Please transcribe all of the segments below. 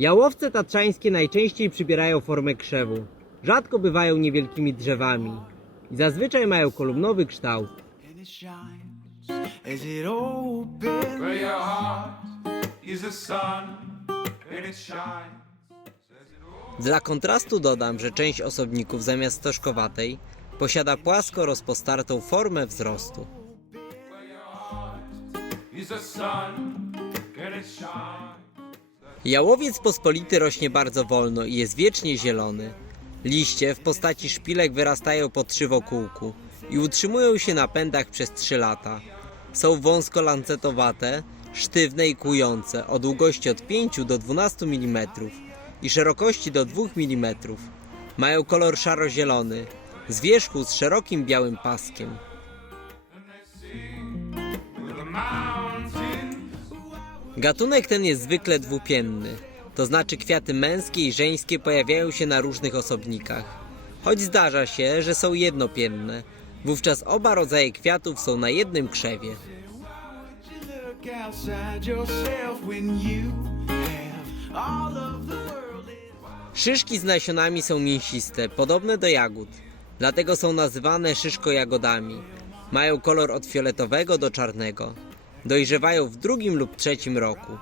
Jałowce tatrzańskie najczęściej przybierają formę krzewu. Rzadko bywają niewielkimi drzewami. I zazwyczaj mają kolumnowy kształt. Dla kontrastu dodam, że część osobników zamiast stożkowatej posiada płasko rozpostartą formę wzrostu. Is the sun and it shines. Jałowiec pospolity rośnie bardzo wolno i jest wiecznie zielony. Liście w postaci szpilek wyrastają po trzy wokółku i utrzymują się na pędach przez 3 lata. Są wąsko lancetowate, sztywne i kłujące o długości od 5 do 12 mm i szerokości do 2 mm. Mają kolor szaro-zielony, z wierzchu z szerokim białym paskiem. Gatunek ten jest zwykle dwupienny, to znaczy kwiaty męskie i żeńskie pojawiają się na różnych osobnikach. Choć zdarza się, że są jednopienne, wówczas oba rodzaje kwiatów są na jednym krzewie. Szyszki z nasionami są mięsiste, podobne do jagód, dlatego są nazywane szyszko-jagodami. Mają kolor od fioletowego do czarnego. Dojrzewają w drugim lub trzecim roku.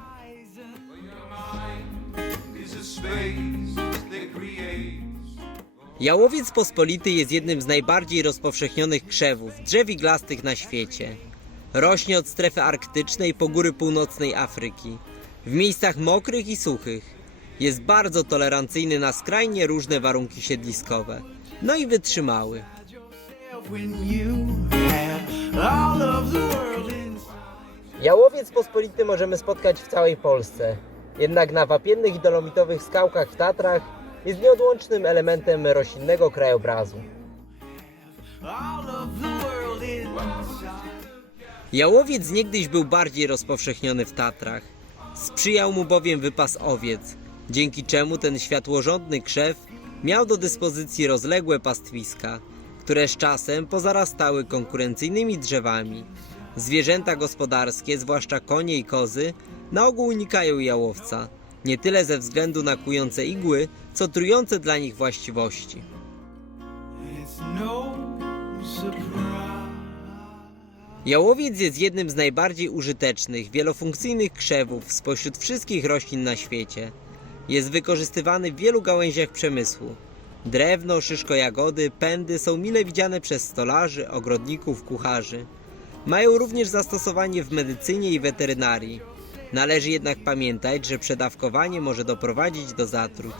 Jałowiec pospolity jest jednym z najbardziej rozpowszechnionych krzewów, drzew iglastych na świecie. Rośnie od strefy arktycznej po góry północnej Afryki. W miejscach mokrych i suchych. Jest bardzo tolerancyjny na skrajnie różne warunki siedliskowe. No i wytrzymały. Jałowiec pospolity możemy spotkać w całej Polsce. Jednak na wapiennych i dolomitowych skałkach w Tatrach jest nieodłącznym elementem roślinnego krajobrazu. Jałowiec niegdyś był bardziej rozpowszechniony w Tatrach. Sprzyjał mu bowiem wypas owiec, dzięki czemu ten światłorządny krzew miał do dyspozycji rozległe pastwiska, które z czasem pozarastały konkurencyjnymi drzewami. Zwierzęta gospodarskie, zwłaszcza konie i kozy, na ogół unikają jałowca, nie tyle ze względu na kłujące igły, co trujące dla nich właściwości. No. Jałowiec jest jednym z najbardziej użytecznych, wielofunkcyjnych krzewów spośród wszystkich roślin na świecie. Jest wykorzystywany w wielu gałęziach przemysłu. Drewno, szyszko jagody, pędy są mile widziane przez stolarzy, ogrodników, kucharzy. Mają również zastosowanie w medycynie i weterynarii. Należy jednak pamiętać, że przedawkowanie może doprowadzić do zatruć.